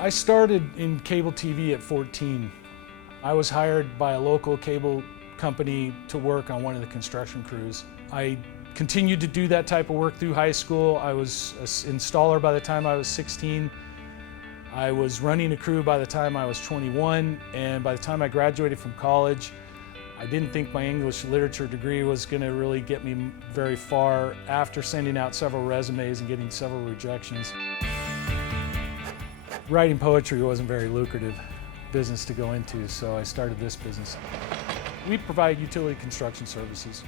I started in cable TV at 14. I was hired by a local cable company to work on one of the construction crews. I continued to do that type of work through high school. I was an installer by the time I was 16. I was running a crew by the time I was 21, and by the time I graduated from college, I didn't think my English literature degree was going to really get me very far after sending out several resumes and getting several rejections. Writing poetry wasn't very lucrative business to go into, so I started this business. We provide utility construction services.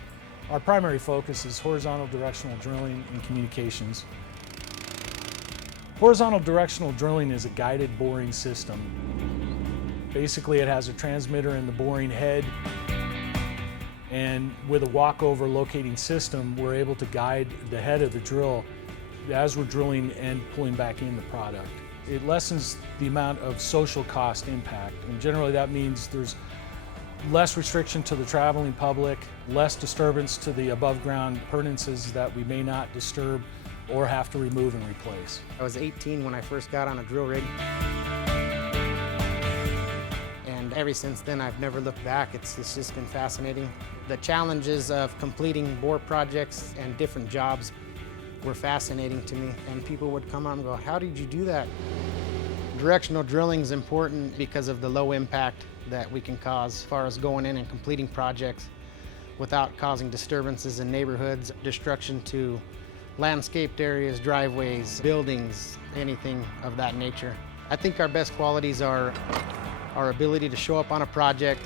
Our primary focus is horizontal directional drilling and communications. Horizontal directional drilling is a guided boring system. Basically, it has a transmitter in the boring head, and with a walkover locating system, we're able to guide the head of the drill as we're drilling and pulling back in the product. It lessens the amount of social cost impact, and generally that means there's less restriction to the traveling public, less disturbance to the above ground appurtenances that we may not disturb or have to remove and replace. I was 18 when I first got on a drill rig. And ever since then, I've never looked back. It's just been fascinating. The challenges of completing bore projects and different jobs were fascinating to me. And people would come on and go, "How did you do that?" Directional drilling is important because of the low impact that we can cause as far as going in and completing projects without causing disturbances in neighborhoods, destruction to landscaped areas, driveways, buildings, anything of that nature. I think our best qualities are our ability to show up on a project,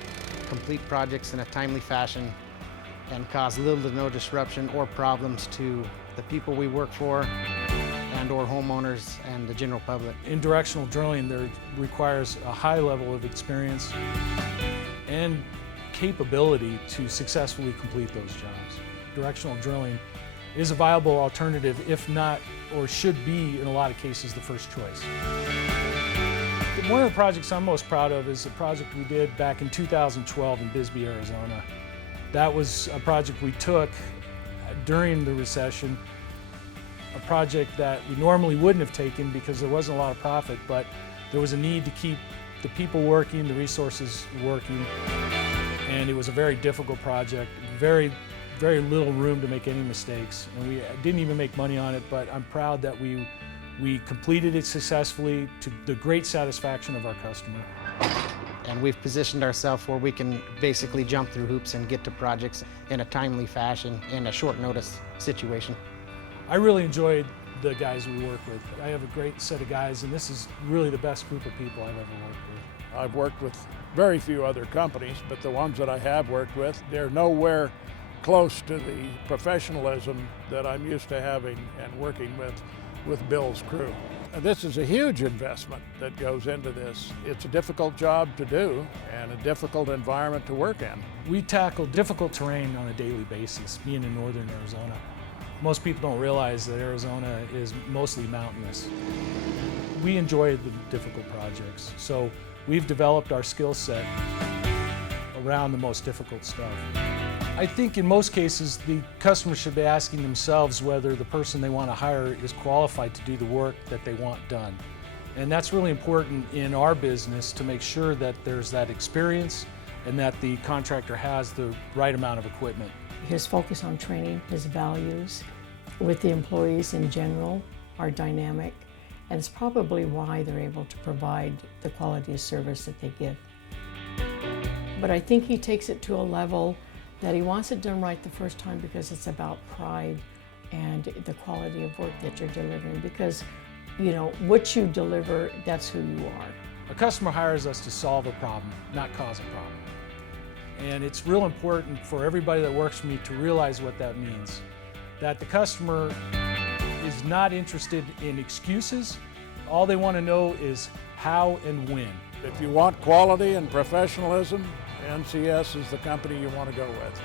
complete projects in a timely fashion, and cause little to no disruption or problems to the people we work for and or homeowners and the general public. In directional drilling, there requires a high level of experience and capability to successfully complete those jobs. Directional drilling is a viable alternative, if not, or should be in a lot of cases, the first choice. One of the projects I'm most proud of is a project we did back in 2012 in Bisbee, Arizona. That was a project we took during the recession, a project that we normally wouldn't have taken because there wasn't a lot of profit, but there was a need to keep the people working, the resources working, and it was a very difficult project, very little room to make any mistakes, and we didn't even make money on it, but I'm proud that we completed it successfully to the great satisfaction of our customer. And we've positioned ourselves where we can basically jump through hoops and get to projects in a timely fashion in a short notice situation. I really enjoyed the guys we work with. I have a great set of guys, and this is really the best group of people I've ever worked with. I've worked with very few other companies, but the ones that I have worked with, they're nowhere close to the professionalism that I'm used to having and working with Bill's crew. And this is a huge investment that goes into this. It's a difficult job to do and a difficult environment to work in. We tackle difficult terrain on a daily basis, being in northern Arizona. Most people don't realize that Arizona is mostly mountainous. We enjoy the difficult projects, so we've developed our skill set around the most difficult stuff. I think in most cases, the customer should be asking themselves whether the person they want to hire is qualified to do the work that they want done. And that's really important in our business to make sure that there's that experience and that the contractor has the right amount of equipment. His focus on training, his values with the employees in general are dynamic, and it's probably why they're able to provide the quality of service that they give. But I think he takes it to a level that he wants it done right the first time because it's about pride and the quality of work that you're delivering, because what you deliver, that's who you are. A customer hires us to solve a problem, not cause a problem. And it's real important for everybody that works for me to realize what that means. That the customer is not interested in excuses. All they want to know is how and when. If you want quality and professionalism, NCS is the company you want to go with.